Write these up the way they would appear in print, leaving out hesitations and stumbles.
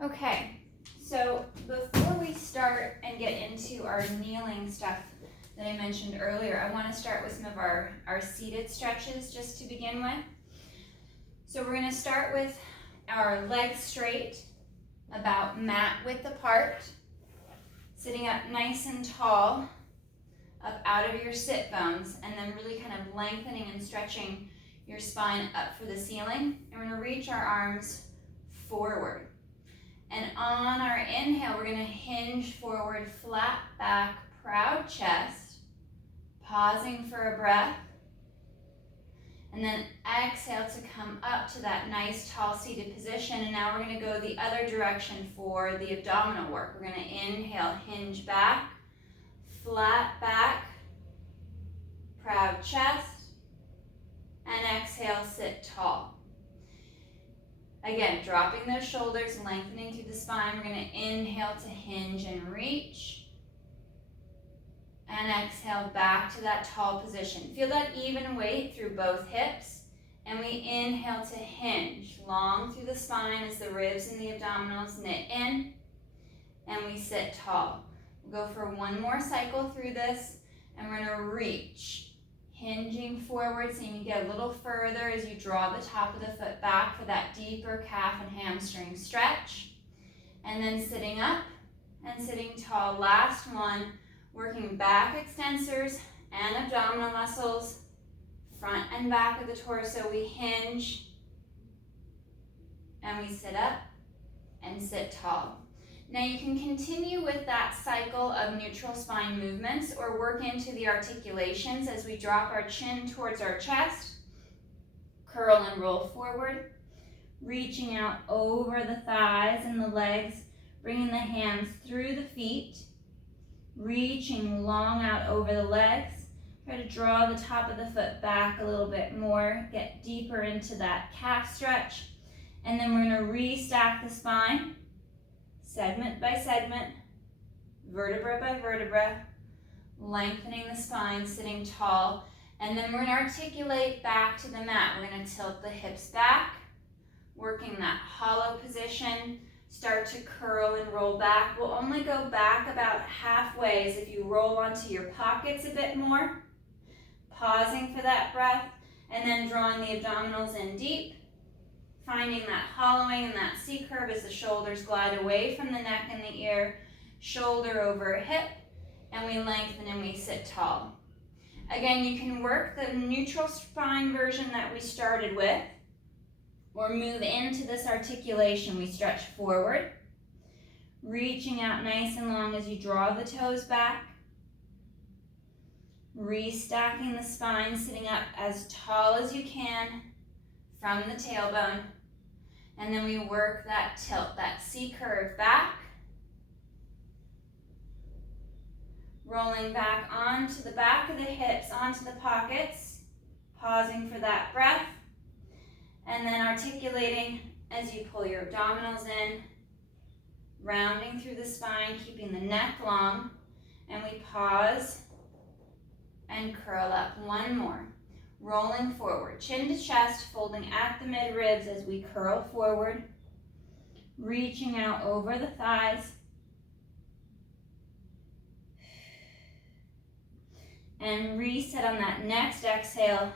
Okay, so before we start and get into our kneeling stuff that I mentioned earlier, I want to start with some of our seated stretches just to begin with. So we're going to start with our legs straight, about mat width apart, sitting up nice and tall, up out of your sit bones, and then really kind of lengthening and stretching your spine up for the ceiling. And we're going to reach our arms forward. And on our inhale, we're going to hinge forward, flat back, proud chest, pausing for a breath. And then exhale to come up to that nice tall seated position. And now we're going to go the other direction for the abdominal work. We're going to inhale, hinge back, flat back, proud chest, and exhale, sit tall. Again, dropping those shoulders, lengthening through the spine. We're going to inhale to hinge and reach. And exhale back to that tall position. Feel that even weight through both hips. And we inhale to hinge, long through the spine as the ribs and the abdominals knit in. And we sit tall. We'll go for one more cycle through this. And we're going to reach. Hinging forward so you can get a little further as you draw the top of the foot back for that deeper calf and hamstring stretch. And then sitting up and sitting tall. Last one, working back extensors and abdominal muscles, front and back of the torso. We hinge and we sit up and sit tall. Now you can continue with that cycle of neutral spine movements or work into the articulations as we drop our chin towards our chest, curl and roll forward, reaching out over the thighs and the legs, bringing the hands through the feet, reaching long out over the legs. Try to draw the top of the foot back a little bit more, get deeper into that calf stretch, and then we're going to restack the spine. Segment by segment, vertebra by vertebra, lengthening the spine, sitting tall. And then we're going to articulate back to the mat. We're going to tilt the hips back, working that hollow position. Start to curl and roll back. We'll only go back about halfway as if you roll onto your pockets a bit more. Pausing for that breath, and then drawing the abdominals in deep. Finding that hollowing and that C curve as the shoulders glide away from the neck and the ear, shoulder over hip, and we lengthen and we sit tall. Again, you can work the neutral spine version that we started with, or move into this articulation. We stretch forward, reaching out nice and long as you draw the toes back, restacking the spine, sitting up as tall as you can from the tailbone. And then we work that tilt, that C curve back. Rolling back onto the back of the hips, onto the pockets. Pausing for that breath. And then articulating as you pull your abdominals in. Rounding through the spine, keeping the neck long. And we pause and curl up. One more. Rolling forward, chin to chest, folding at the mid-ribs as we curl forward, reaching out over the thighs, and reset on that next exhale,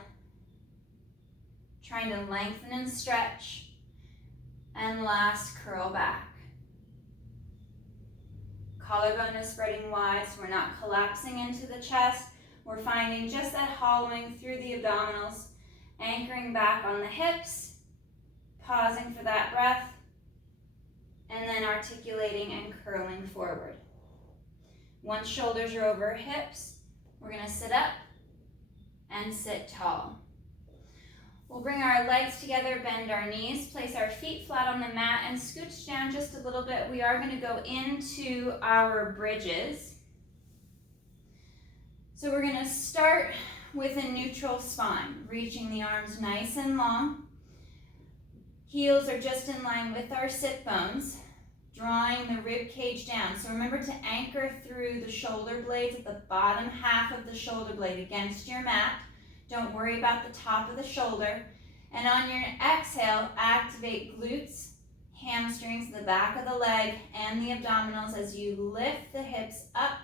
trying to lengthen and stretch, and last, curl back. Collarbone is spreading wide so we're not collapsing into the chest. We're finding just that hollowing through the abdominals, anchoring back on the hips, pausing for that breath, and then articulating and curling forward. Once shoulders are over hips, we're going to sit up and sit tall. We'll bring our legs together, bend our knees, place our feet flat on the mat, and scooch down just a little bit. We are going to go into our bridges. So we're going to start with a neutral spine, reaching the arms nice and long. Heels are just in line with our sit bones, drawing the rib cage down. So remember to anchor through the shoulder blades at the bottom half of the shoulder blade against your mat. Don't worry about the top of the shoulder. And on your exhale, activate glutes, hamstrings, the back of the leg, and the abdominals as you lift the hips up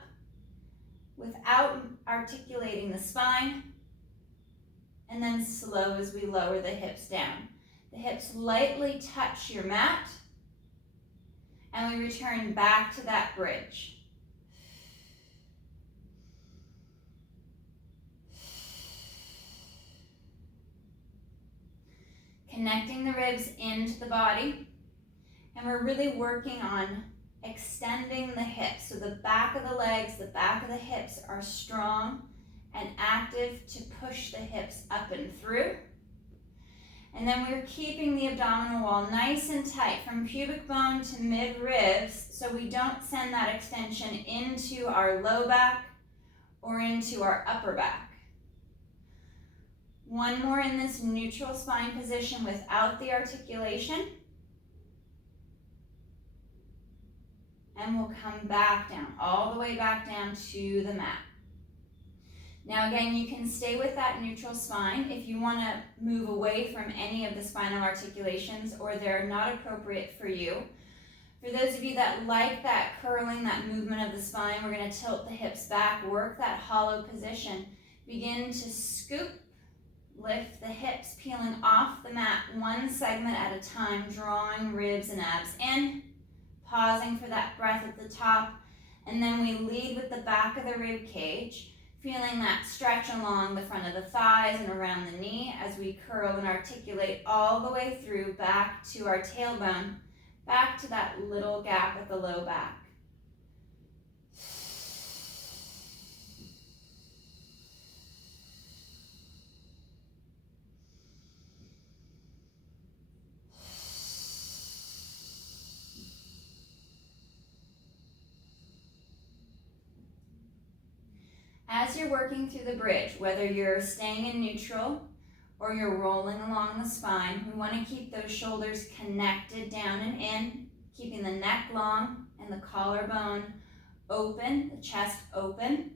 without articulating the spine, and then slow as we lower the hips down. The hips lightly touch your mat, and we return back to that bridge. Connecting the ribs into the body, and we're really working on extending the hips. So the back of the legs, the back of the hips are strong and active to push the hips up and through. And then we're keeping the abdominal wall nice and tight from pubic bone to mid-ribs so we don't send that extension into our low back or into our upper back. One more in this neutral spine position without the articulation. And we'll come back down, all the way back down to the mat. Now again, you can stay with that neutral spine if you want to move away from any of the spinal articulations or they're not appropriate for you. For those of you that like that curling, that movement of the spine, we're going to tilt the hips back, work that hollow position. Begin to scoop, lift the hips, peeling off the mat one segment at a time, drawing ribs and abs in, pausing for that breath at the top, and then we lead with the back of the rib cage, feeling that stretch along the front of the thighs and around the knee as we curl and articulate all the way through back to our tailbone, back to that little gap at the low back. As you're working through the bridge, whether you're staying in neutral or you're rolling along the spine, we want to keep those shoulders connected down and in, keeping the neck long and the collarbone open, the chest open.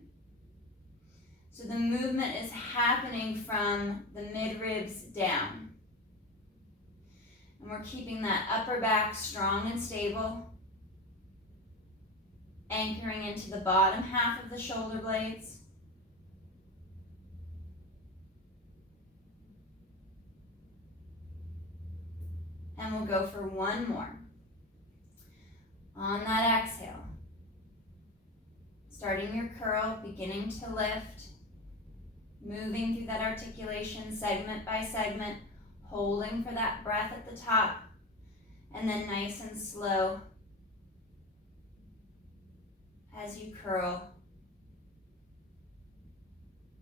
So the movement is happening from the mid-ribs down. And we're keeping that upper back strong and stable, anchoring into the bottom half of the shoulder blades. And we'll go for one more. On that exhale, starting your curl, beginning to lift, moving through that articulation segment by segment, holding for that breath at the top, and then nice and slow as you curl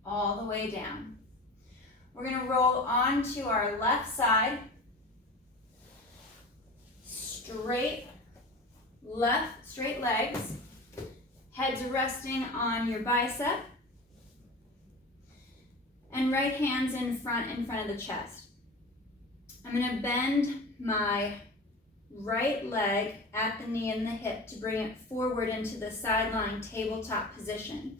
all the way down. We're going to roll onto our left side, straight legs, heads resting on your bicep, and right hands in front of the chest. I'm going to bend my right leg at the knee and the hip to bring it forward into the sideline tabletop position.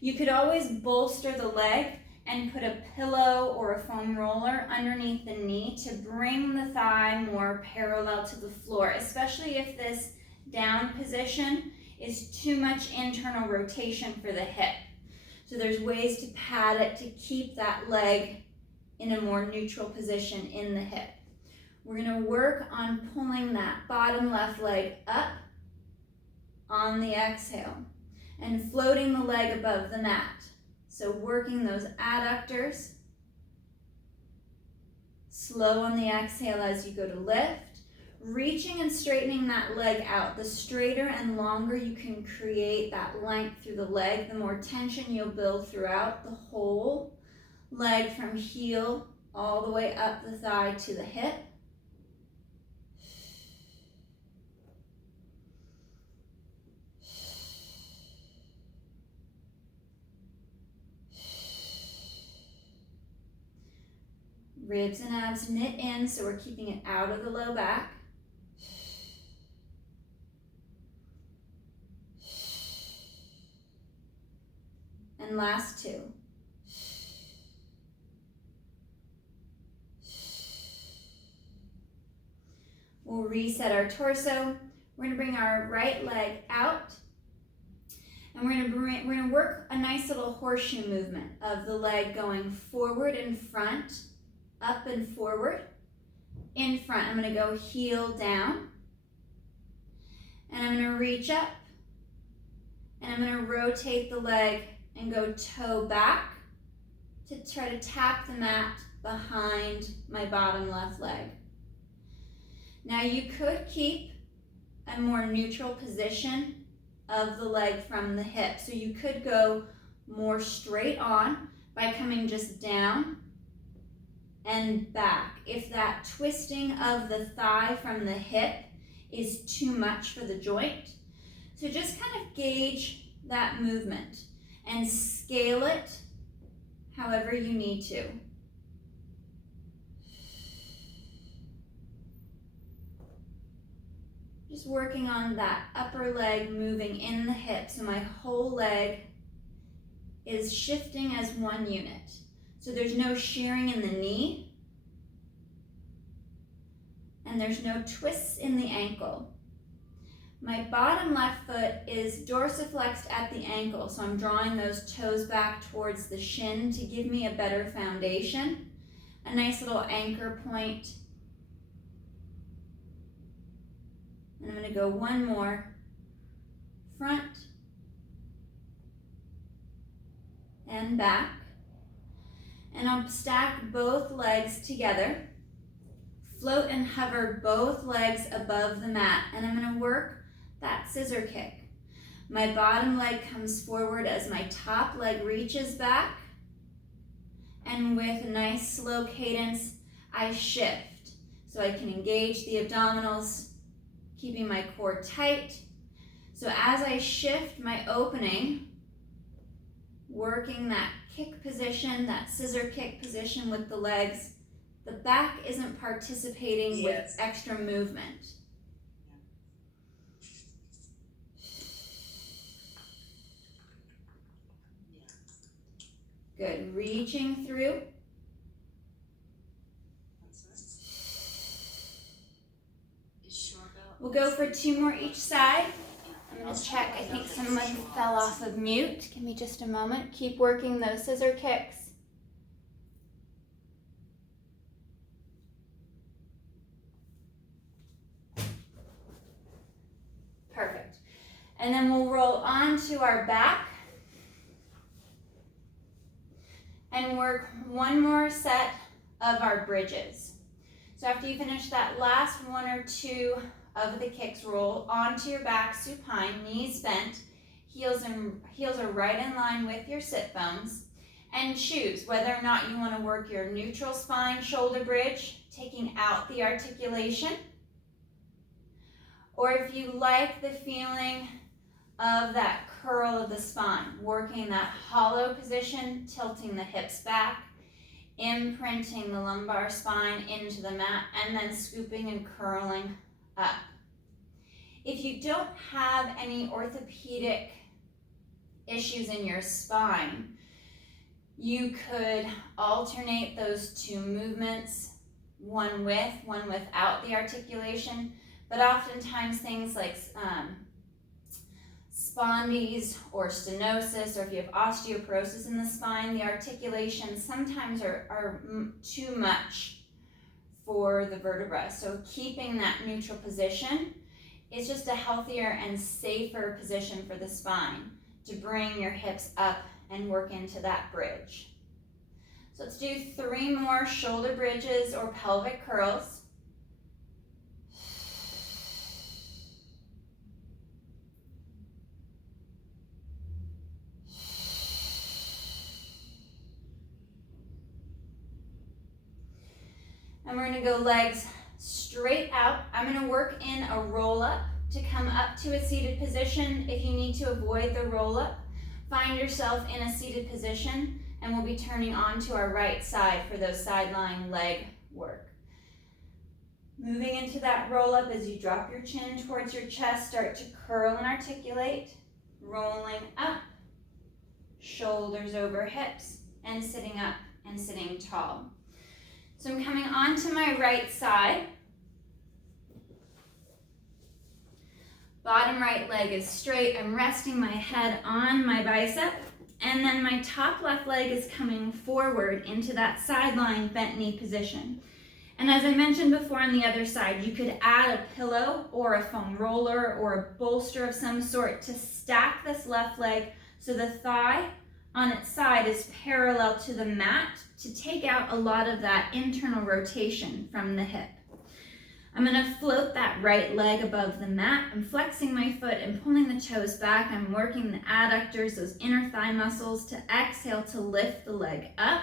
You could always bolster the leg and put a pillow or a foam roller underneath the knee to bring the thigh more parallel to the floor, especially if this down position is too much internal rotation for the hip. So there's ways to pad it to keep that leg in a more neutral position in the hip. We're going to work on pulling that bottom left leg up on the exhale and floating the leg above the mat. So working those adductors, slow on the exhale as you go to lift, reaching and straightening that leg out. The straighter and longer you can create that length through the leg, the more tension you'll build throughout the whole leg from heel all the way up the thigh to the hip. Ribs and abs knit in, so we're keeping it out of the low back. And last two. We'll We'll reset our torso. We're going to bring our right leg out. And we're going to work a nice little horseshoe movement of the leg going forward and front, up and forward, in front. I'm going to go heel down. And I'm going to reach up. And I'm going to rotate the leg and go toe back to try to tap the mat behind my bottom left leg. Now you could keep a more neutral position of the leg from the hip. So you could go more straight on by coming just down and back. If that twisting of the thigh from the hip is too much for the joint, so just kind of gauge that movement and scale it however you need to. Just working on that upper leg moving in the hip, so my whole leg is shifting as one unit. So there's no shearing in the knee, and there's no twists in the ankle. My bottom left foot is dorsiflexed at the ankle, so I'm drawing those toes back towards the shin to give me a better foundation, a nice little anchor point. And I'm going to go one more, front and back. And I'll stack both legs together, float and hover both legs above the mat. And I'm going to work that scissor kick. My bottom leg comes forward as my top leg reaches back. And with a nice slow cadence, I shift. So I can engage the abdominals, keeping my core tight. So as I shift my opening, working that kick position, that scissor kick position with the legs, the back isn't participating with extra movement. Good, reaching through. We'll go for 2 more each side. I'm going to check. I think someone fell off of mute. Give me just a moment. Keep working those scissor kicks. Perfect. And then we'll roll onto our back and work 1 more set of our bridges. So after you finish that last 1 or 2 of the kicks, roll onto your back, supine, knees bent, heels are right in line with your sit bones, and choose whether or not you want to work your neutral spine shoulder bridge, taking out the articulation, or if you like the feeling of that curl of the spine, working that hollow position, tilting the hips back, imprinting the lumbar spine into the mat, and then scooping and curling up. If you don't have any orthopedic issues in your spine, you could alternate those 2 movements, one with, one without the articulation, but oftentimes things like spondies or stenosis, or if you have osteoporosis in the spine, the articulations sometimes are too much for the vertebra. So keeping that neutral position is just a healthier and safer position for the spine to bring your hips up and work into that bridge. So let's do 3 more shoulder bridges or pelvic curls. And we're going to go legs straight out. I'm going to work in a roll up to come up to a seated position. If you need to avoid the roll up, find yourself in a seated position, and we'll be turning onto our right side for those sideline leg work. Moving into that roll up as you drop your chin towards your chest, start to curl and articulate, rolling up, shoulders over hips, and sitting up and sitting tall. So I'm coming onto my right side, Bottom right leg is straight. I'm resting my head on my bicep. And then my top left leg is coming forward into that sideline bent knee position. And as I mentioned before on the other side, you could add a pillow or a foam roller or a bolster of some sort to stack this left leg so the thigh on its side is parallel to the mat to take out a lot of that internal rotation from the hip. I'm going to float that right leg above the mat. I'm flexing my foot and pulling the toes back. I'm working the adductors, those inner thigh muscles, to exhale to lift the leg up.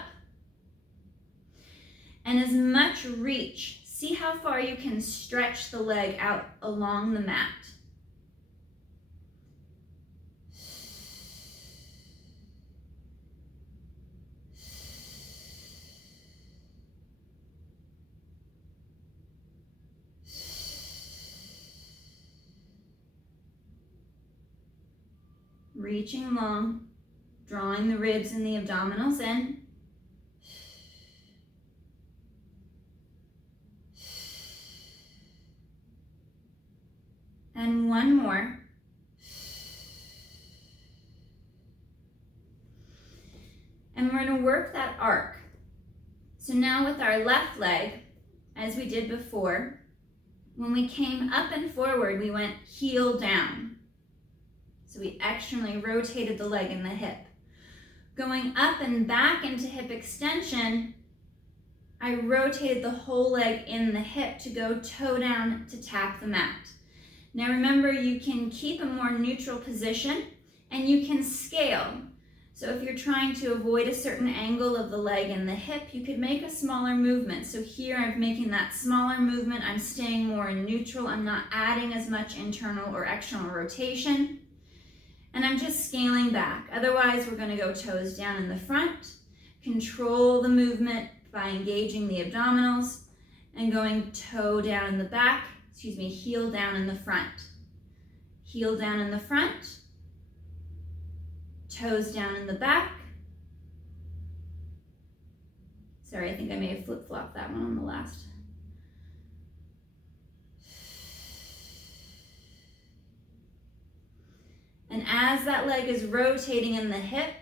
And as much reach, see how far you can stretch the leg out along the mat. Reaching long, drawing the ribs and the abdominals in. And one more. And we're going to work that arc. So now with our left leg, as we did before, when we came up and forward, we went heel down. So we externally rotated the leg and the hip. Going up and back into hip extension, I rotated the whole leg in the hip to go toe down to tap the mat. Now remember, you can keep a more neutral position and you can scale. So if you're trying to avoid a certain angle of the leg and the hip, you could make a smaller movement. So here I'm making that smaller movement. I'm staying more in neutral. I'm not adding as much internal or external rotation. And I'm just scaling back. Otherwise, we're going to go toes down in the front. Control the movement by engaging the abdominals and going toe down in the back. Heel down in the front. Heel down in the front. Toes down in the back. Sorry, I think I may have flip-flopped that one on the last. And as that leg is rotating in the hip,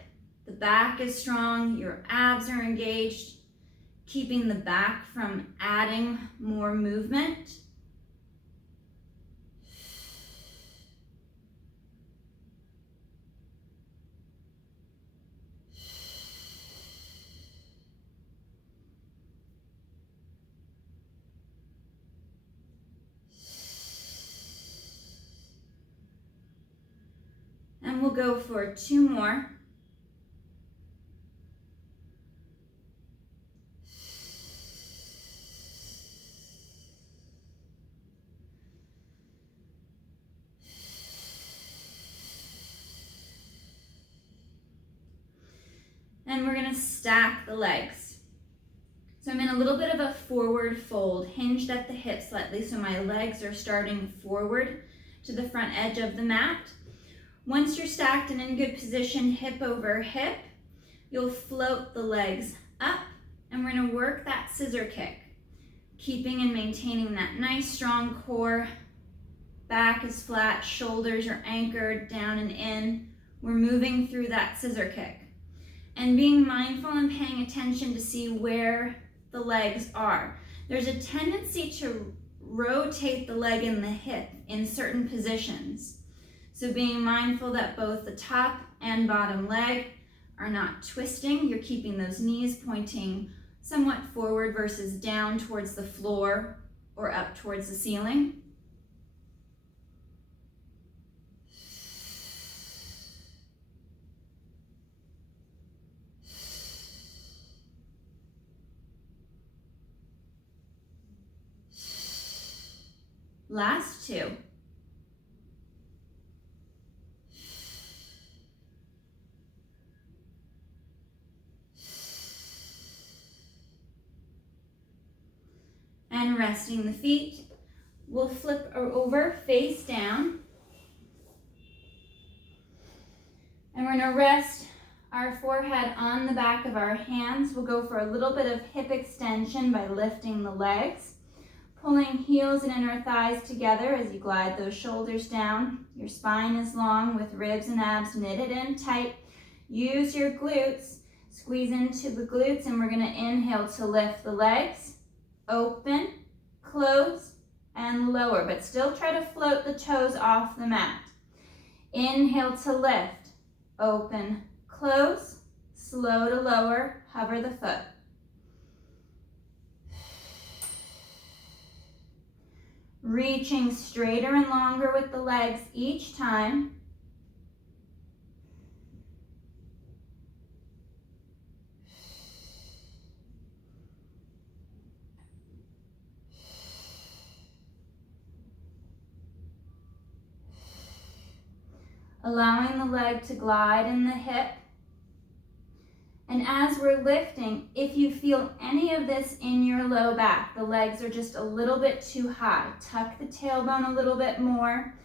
the back is strong, your abs are engaged, keeping the back from adding more movement. And we'll go for two more. And we're going to stack the legs. So I'm in a little bit of a forward fold, hinged at the hip slightly, so my legs are starting forward to the front edge of the mat. Once you're stacked and in good position, hip over hip, you'll float the legs up, and we're going to work that scissor kick, keeping and maintaining that nice strong core. Back is flat, shoulders are anchored down and in. We're moving through that scissor kick and being mindful and paying attention to see where the legs are. There's a tendency to rotate the leg and the hip in certain positions. So being mindful that both the top and bottom leg are not twisting. You're keeping those knees pointing somewhat forward versus down towards the floor or up towards the ceiling. Last two. And resting the feet, we'll flip over face down. And we're going to rest our forehead on the back of our hands. We'll go for a little bit of hip extension by lifting the legs. Pulling heels and inner thighs together as you glide those shoulders down. Your spine is long with ribs and abs knitted in tight. Use your glutes. Squeeze into the glutes, and we're going to inhale to lift the legs. Open, close, and lower, but still try to float the toes off the mat. Inhale to lift. Open, close, slow to lower, hover the foot. Reaching straighter and longer with the legs each time. Allowing the leg to glide in the hip. And as we're lifting, if you feel any of this in your low back, the legs are just a little bit too high, tuck the tailbone a little bit more,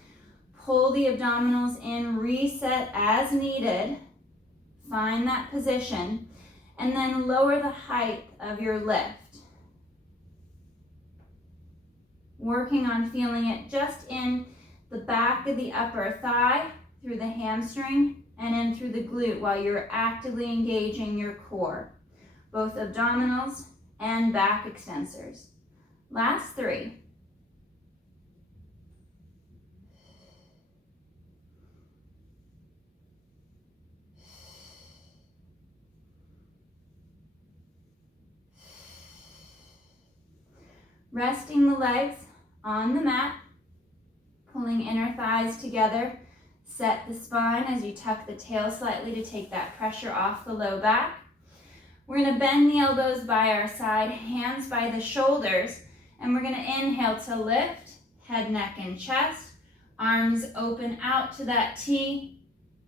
pull the abdominals in, reset as needed, find that position, and then lower the height of your lift. Working on feeling it just in the back of the upper thigh, through the hamstring, and in through the glute while you're actively engaging your core, both abdominals and back extensors. Last 3. Resting the legs on the mat, pulling inner thighs together. Set the spine as you tuck the tail slightly to take that pressure off the low back. We're going to bend the elbows by our side, hands by the shoulders, and we're going to inhale to lift, head, neck, and chest. Arms open out to that T.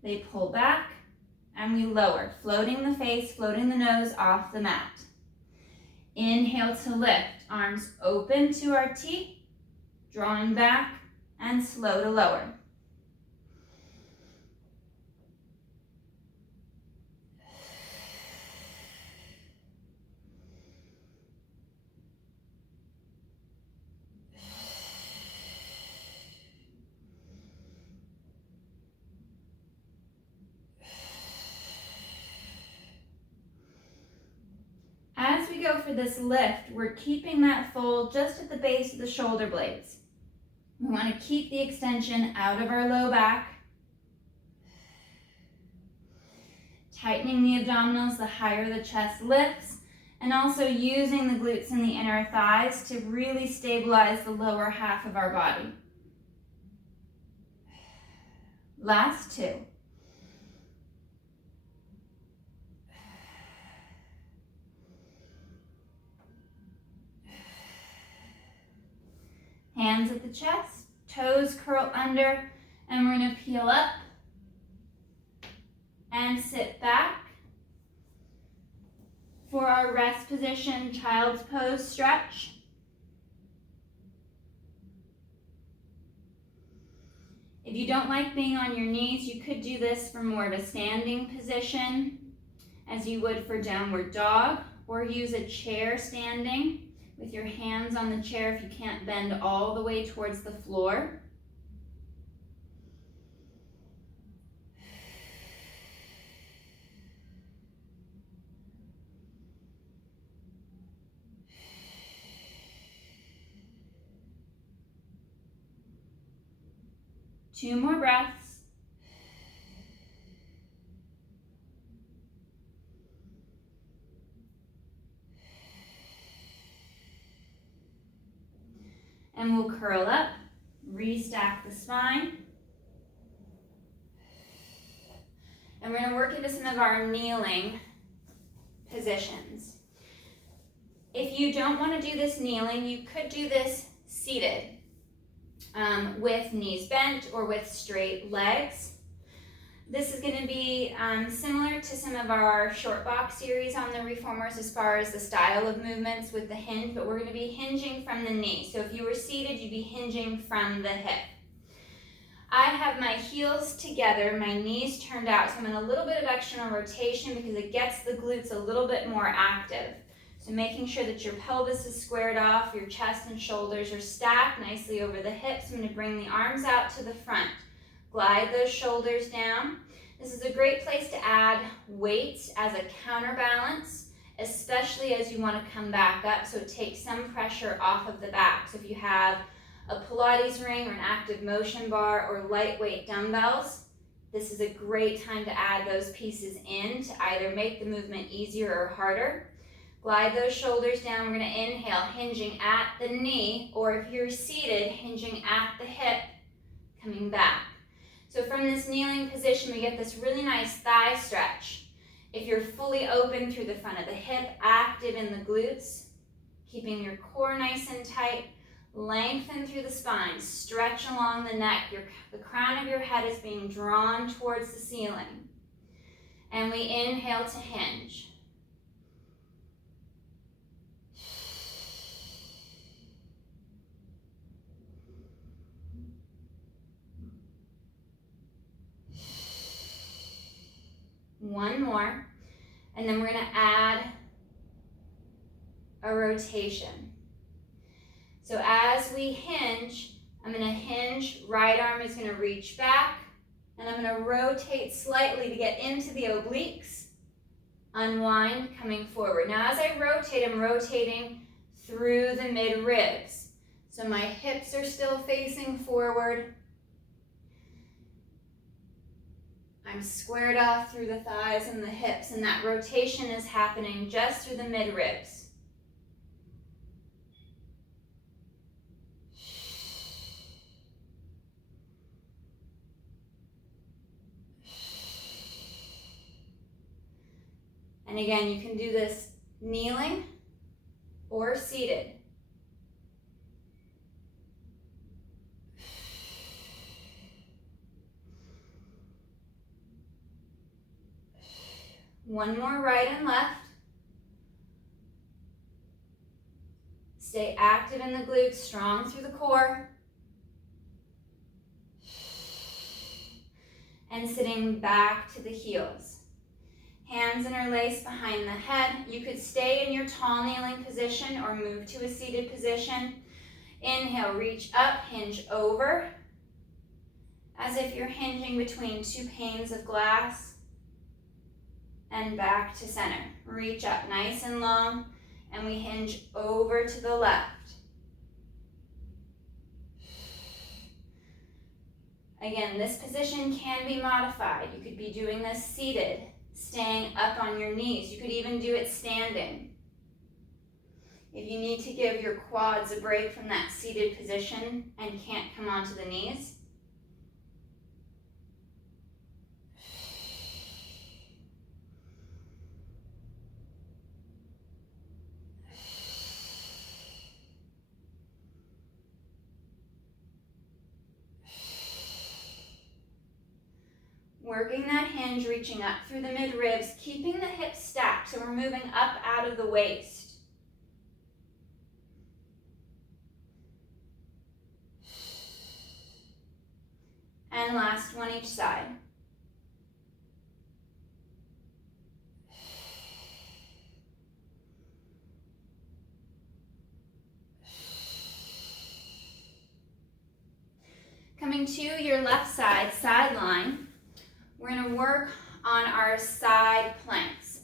They pull back, and we lower, floating the face, floating the nose off the mat. Inhale to lift, arms open to our T, drawing back, and slow to lower. As we go for this lift, we're keeping that fold just at the base of the shoulder blades. We want to keep the extension out of our low back. Tightening the abdominals the higher the chest lifts, and also using the glutes and the inner thighs to really stabilize the lower half of our body. Last 2. Hands at the chest, toes curl under, and we're going to peel up and sit back for our rest position, child's pose stretch. If you don't like being on your knees, you could do this for more of a standing position, as you would for downward dog, or use a chair standing with your hands on the chair if you can't bend all the way towards the floor. Two more breaths. And we'll curl up, restack the spine. And we're going to work into some of our kneeling positions. If you don't want to do this kneeling, you could do this seated with knees bent or with straight legs. This is going to be similar to some of our short box series on the reformers as far as the style of movements with the hinge, but we're going to be hinging from the knee. So if you were seated, you'd be hinging from the hip. I have my heels together, my knees turned out, so I'm in a little bit of external rotation because it gets the glutes a little bit more active. So making sure that your pelvis is squared off, your chest and shoulders are stacked nicely over the hips. I'm going to bring the arms out to the front. Glide those shoulders down. This is a great place to add weights as a counterbalance, especially as you want to come back up, so it takes some pressure off of the back. So if you have a Pilates ring or an active motion bar or lightweight dumbbells, this is a great time to add those pieces in to either make the movement easier or harder. Glide those shoulders down. We're going to inhale, hinging at the knee, or if you're seated, hinging at the hip, coming back. So from this kneeling position, we get this really nice thigh stretch. If you're fully open through the front of the hip, active in the glutes, keeping your core nice and tight, lengthen through the spine, stretch along the neck. The crown of your head is being drawn towards the ceiling. And we inhale to hinge. One more, and then we're going to add a rotation. So as we hinge, I'm going to hinge, right arm is going to reach back, and I'm going to rotate slightly to get into the obliques, unwind, coming forward. Now as I rotate, I'm rotating through the mid-ribs. So my hips are still facing forward. I'm squared off through the thighs and the hips, and that rotation is happening just through the mid-ribs. And again, you can do this kneeling or seated. One more right and left. Stay active in the glutes, strong through the core. And sitting back to the heels. Hands interlaced behind the head. You could stay in your tall kneeling position or move to a seated position. Inhale, reach up, hinge over. As if you're hinging between two panes of glass. And back to center. Reach up nice and long, and we hinge over to the left. Again, this position can be modified. You could be doing this seated, staying up on your knees. You could even do it standing. If you need to give your quads a break from that seated position and can't come onto the knees, working that hinge, reaching up through the mid-ribs, keeping the hips stacked, so we're moving up out of the waist. And last one each side. Coming to your left side, side line. We're going to work on our side planks.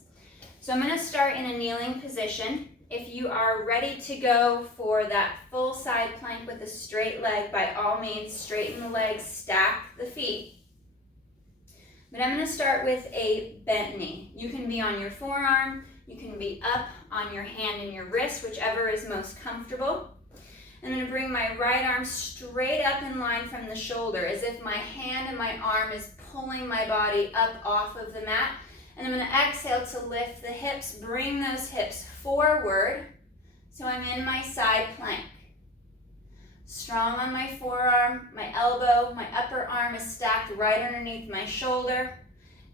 So I'm going to start in a kneeling position. If you are ready to go for that full side plank with a straight leg, by all means, straighten the legs, stack the feet. But I'm going to start with a bent knee. You can be on your forearm, you can be up on your hand and your wrist, whichever is most comfortable. I'm going to bring my right arm straight up in line from the shoulder, as if my hand and my arm is pulling my body up off of the mat. And I'm going to exhale to lift the hips, bring those hips forward, so I'm in my side plank. Strong on my forearm, my elbow, my upper arm is stacked right underneath my shoulder.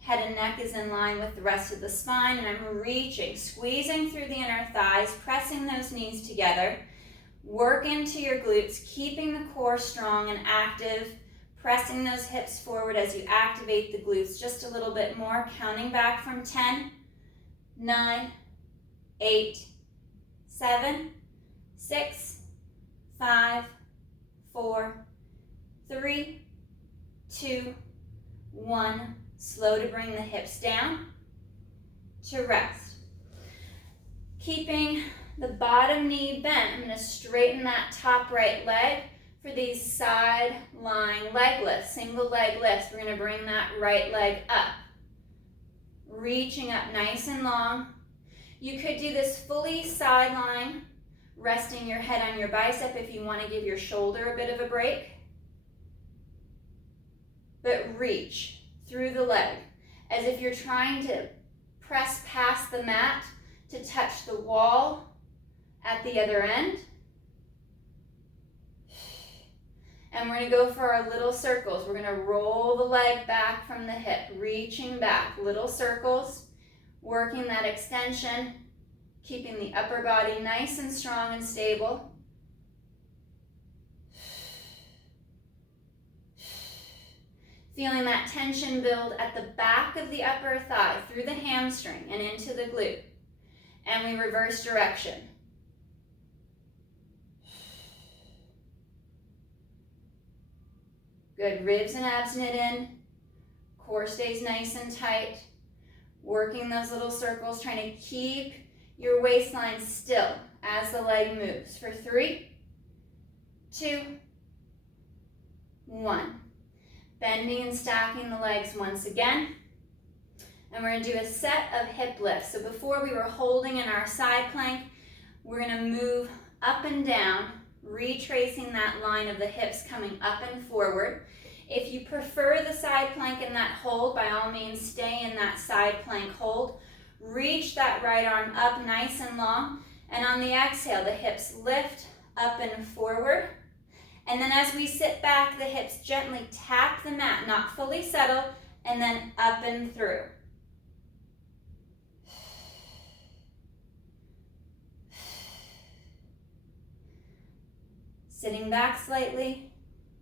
Head and neck is in line with the rest of the spine, and I'm reaching, squeezing through the inner thighs, pressing those knees together. Work into your glutes, keeping the core strong and active, pressing those hips forward as you activate the glutes just a little bit more, counting back from 10, 9, 8, 7, 6, 5, 4, 3, 2, 1. Slow to bring the hips down to rest. Keeping the bottom knee bent, I'm going to straighten that top right leg for these side lying leg lifts, single leg lifts. We're going to bring that right leg up, reaching up nice and long. You could do this fully side lying, resting your head on your bicep if you want to give your shoulder a bit of a break. But reach through the leg as if you're trying to press past the mat to touch the wall at the other end. And we're going to go for our little circles. We're going to roll the leg back from the hip, reaching back, little circles, working that extension, keeping the upper body nice and strong and stable. Feeling that tension build at the back of the upper thigh, through the hamstring and into the glute. And we reverse direction. Good, ribs and abs knit in. Core stays nice and tight. Working those little circles, trying to keep your waistline still as the leg moves. For 3, 2, 1. Bending and stacking the legs once again. And we're going to do a set of hip lifts. So before we were holding in our side plank, we're going to move up and down, retracing that line of the hips coming up and forward. If you prefer the side plank in that hold, by all means stay in that side plank hold. Reach that right arm up nice and long. And on the exhale, the hips lift up and forward. And then as we sit back, the hips gently tap the mat, not fully settle, and then up and through. Sitting back slightly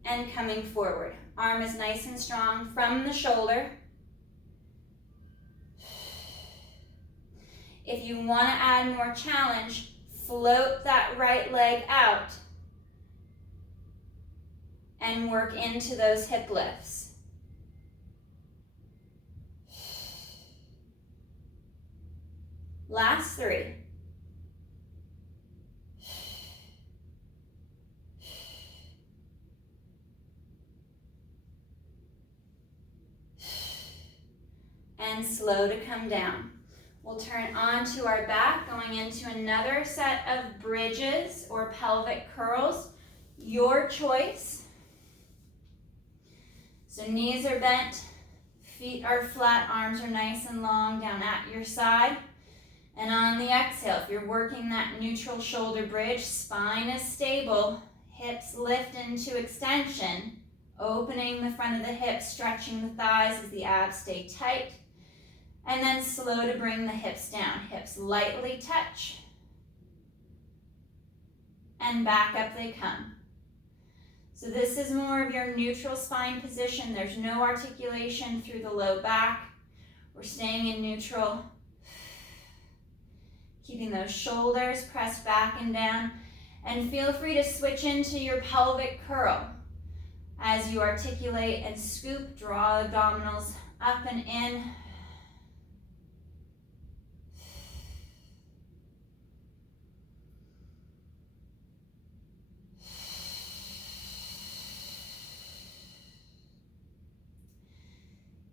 and coming forward. Arm is nice and strong from the shoulder. If you want to add more challenge, float that right leg out and work into those hip lifts. Last 3. And slow to come down. We'll turn onto our back, going into another set of bridges or pelvic curls. Your choice. So knees are bent, feet are flat, arms are nice and long down at your side. And on the exhale, if you're working that neutral shoulder bridge, spine is stable, hips lift into extension, opening the front of the hips, stretching the thighs as the abs stay tight. And then slow to bring the hips down. Hips lightly touch. And back up they come. So this is more of your neutral spine position. There's no articulation through the low back. We're staying in neutral. Keeping those shoulders pressed back and down. And feel free to switch into your pelvic curl. As you articulate and scoop, draw abdominals up and in.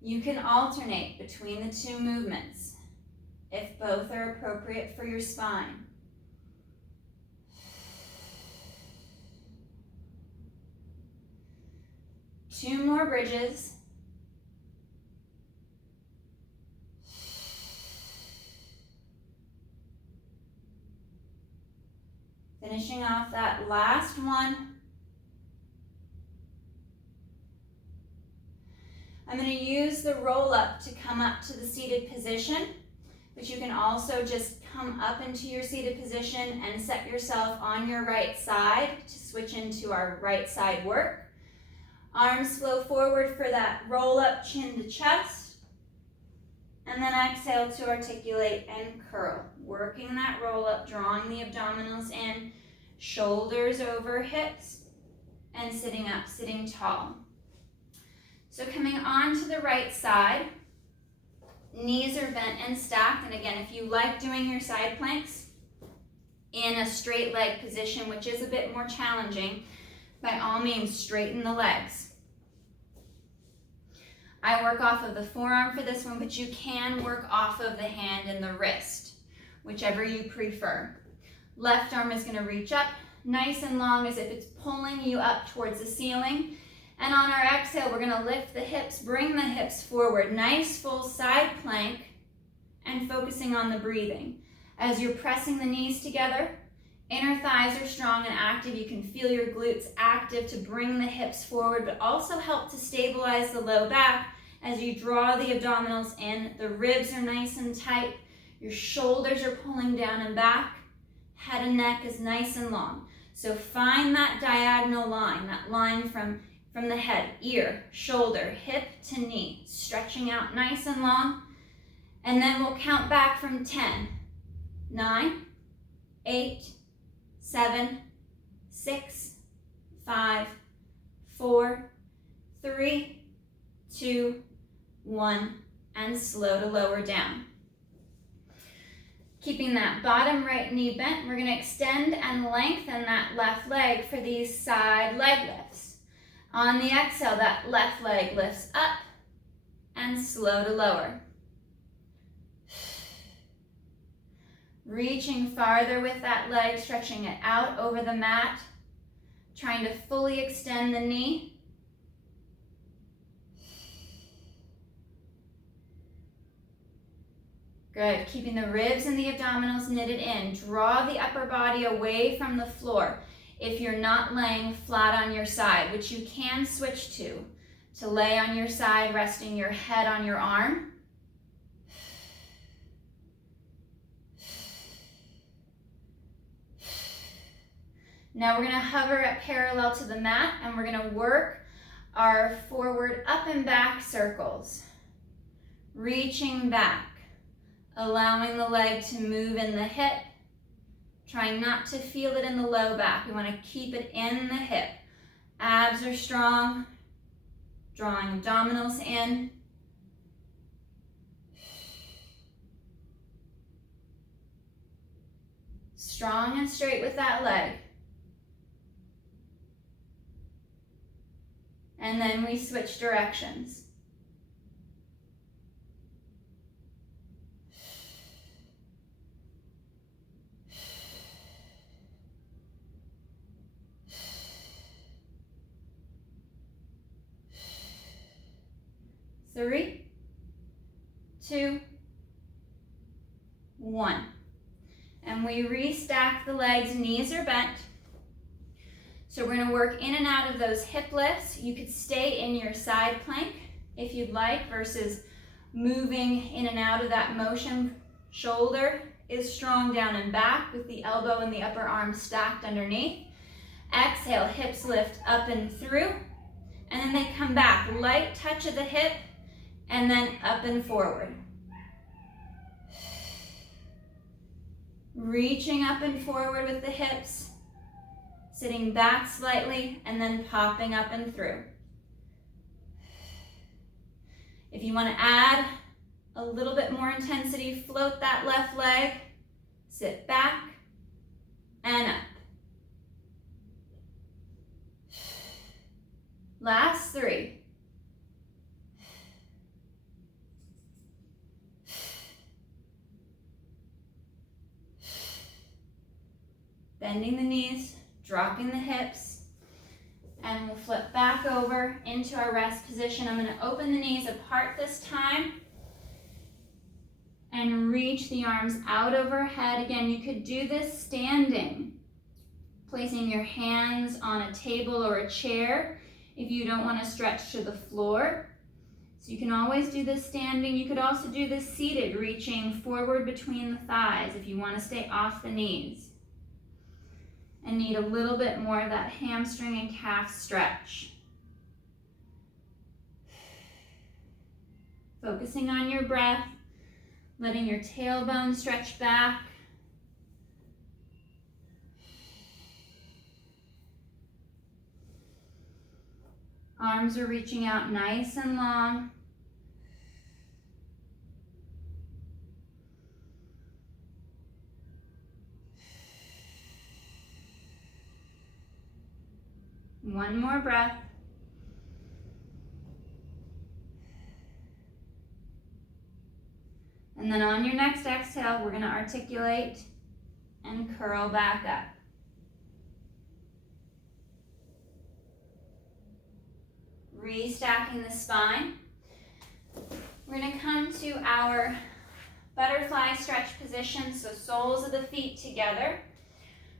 You can alternate between the two movements if both are appropriate for your spine. Two more bridges. Finishing off that last one. I'm going to use the roll up to come up to the seated position, but you can also just come up into your seated position and set yourself on your right side to switch into our right side work. Arms flow forward for that roll up chin to chest, And then exhale to articulate and curl. Working that roll up, drawing the abdominals in, shoulders over hips, and sitting up, sitting tall. So coming on to the right side, knees are bent and stacked. And again, if you like doing your side planks in a straight leg position, which is a bit more challenging, by all means, straighten the legs. I work off of the forearm for this one, but you can work off of the hand and the wrist, whichever you prefer. Left arm is going to reach up nice and long as if it's pulling you up towards the ceiling. And on our exhale, we're going to lift the hips, bring the hips forward. Nice full side plank and focusing on the breathing. As you're pressing the knees together, inner thighs are strong and active. You can feel your glutes active to bring the hips forward, but also help to stabilize the low back as you draw the abdominals in. The ribs are nice and tight. Your shoulders are pulling down and back. Head and neck is nice and long. So find that diagonal line, that line from the head, ear, shoulder, hip to knee, stretching out nice and long. And then we'll count back from 10, 9, 8, 7, 6, 5, 4, 3, 2, 1, and slow to lower down. Keeping that bottom right knee bent, we're going to extend and lengthen that left leg for these side leg lifts. On the exhale, that left leg lifts up and slow to lower. Reaching farther with that leg, stretching it out over the mat, trying to fully extend the knee. Good, keeping the ribs and the abdominals knitted in. Draw the upper body away from the floor if you're not laying flat on your side, which you can switch to lay on your side, resting your head on your arm. Now we're going to hover at parallel to the mat and we're going to work our forward up and back circles. Reaching back, allowing the leg to move in the hip, trying not to feel it in the low back. We want to keep it in the hip. Abs are strong, drawing abdominals in. Strong and straight with that leg. And then we switch directions. Three, 2, 1. And we restack the legs, knees are bent. So we're going to work in and out of those hip lifts. You could stay in your side plank if you'd like versus moving in and out of that motion. Shoulder is strong down and back with the elbow and the upper arm stacked underneath. Exhale, hips lift up and through. And then they come back. Light touch of the hip and then up and forward. Reaching up and forward with the hips. Sitting back slightly and then popping up and through. If you want to add a little bit more intensity, float that left leg, sit back and up. Last 3. Bending the knees, dropping the hips, and we'll flip back over into our rest position. I'm going to open the knees apart this time and reach the arms out overhead. Again, you could do this standing, placing your hands on a table or a chair if you don't want to stretch to the floor. So you can always do this standing. You could also do this seated, reaching forward between the thighs if you want to stay off the knees and need a little bit more of that hamstring and calf stretch. Focusing on your breath, Letting your tailbone stretch back. Arms are reaching out nice and long. One more breath. And then on your next exhale, we're going to articulate and curl back up. Restacking the spine. We're going to come to our butterfly stretch position, so soles of the feet together.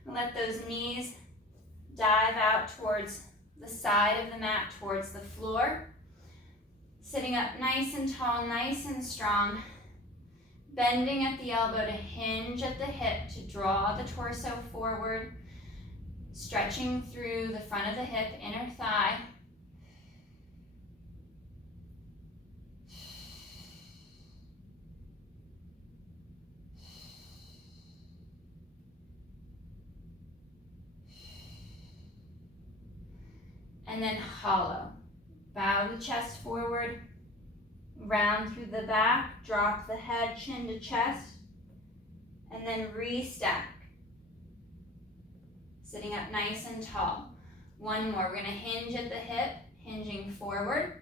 Let those knees dive out towards the side of the mat, towards the floor. Sitting up nice and tall, nice and strong. Bending at the elbow to hinge at the hip to draw the torso forward. Stretching through the front of the hip, inner thigh. And then hollow. Bow the chest forward, round through the back, drop the head, chin to chest, and then restack. Sitting up nice and tall. One more, we're gonna hinge at the hip, hinging forward.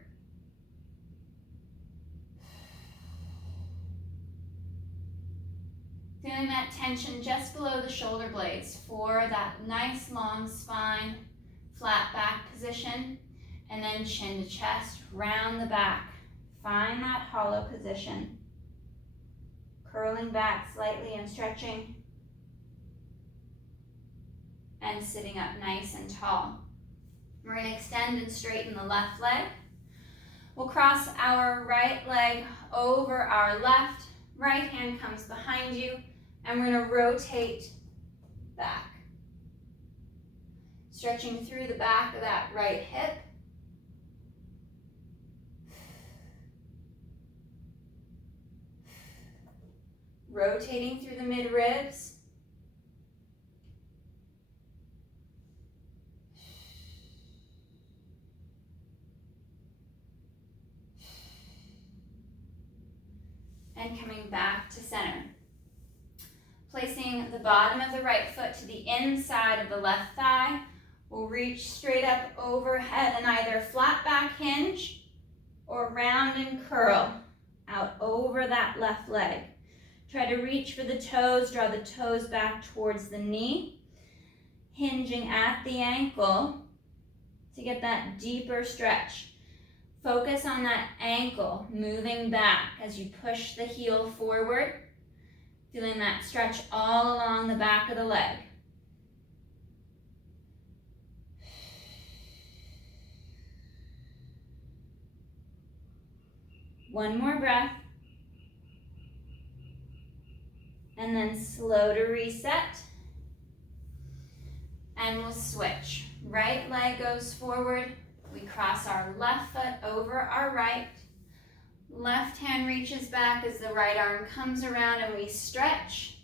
Feeling that tension just below the shoulder blades for that nice long spine, flat back position, and then chin to chest, round the back. Find that hollow position. Curling back slightly and stretching. And sitting up nice and tall. We're going to extend and straighten the left leg. We'll cross our right leg over our left. Right hand comes behind you, and we're going to rotate back. Stretching through the back of that right hip. Rotating through the mid-ribs. And coming back to center. Placing the bottom of the right foot to the inside of the left thigh. We'll reach straight up overhead and either flat back hinge or round and curl out over that left leg. Try to reach for the toes, draw the toes back towards the knee, hinging at the ankle to get that deeper stretch. Focus on that ankle moving back as you push the heel forward, feeling that stretch all along the back of the leg. One more breath. And then slow to reset. And we'll switch. Right leg goes forward. We cross our left foot over our right. Left hand reaches back as the right arm comes around and we stretch.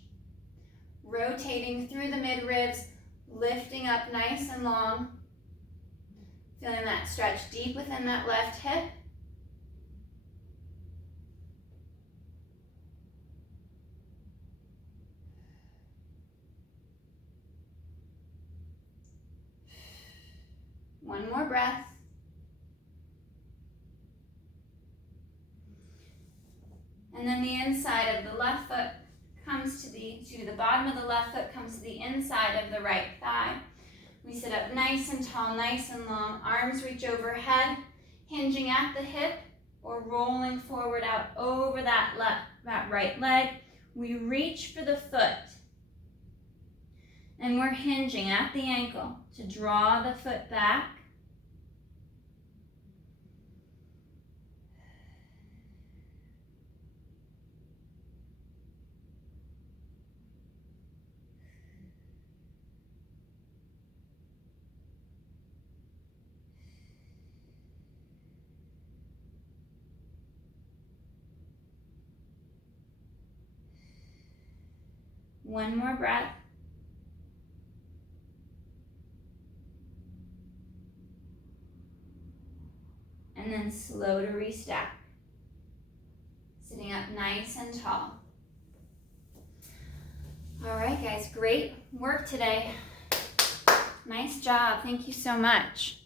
Rotating through the mid-ribs, lifting up nice and long. Feeling that stretch deep within that left hip. One more breath. And then the inside of the left foot comes to the bottom of the left foot comes to the inside of the right thigh. We sit up nice and tall, nice and long. Arms reach overhead, hinging at the hip or rolling forward out over that right leg. We reach for the foot. And we're hinging at the ankle to draw the foot back. One more breath. And then slow to restack. Sitting up nice and tall. All right, guys, great work today. Nice job. Thank you so much.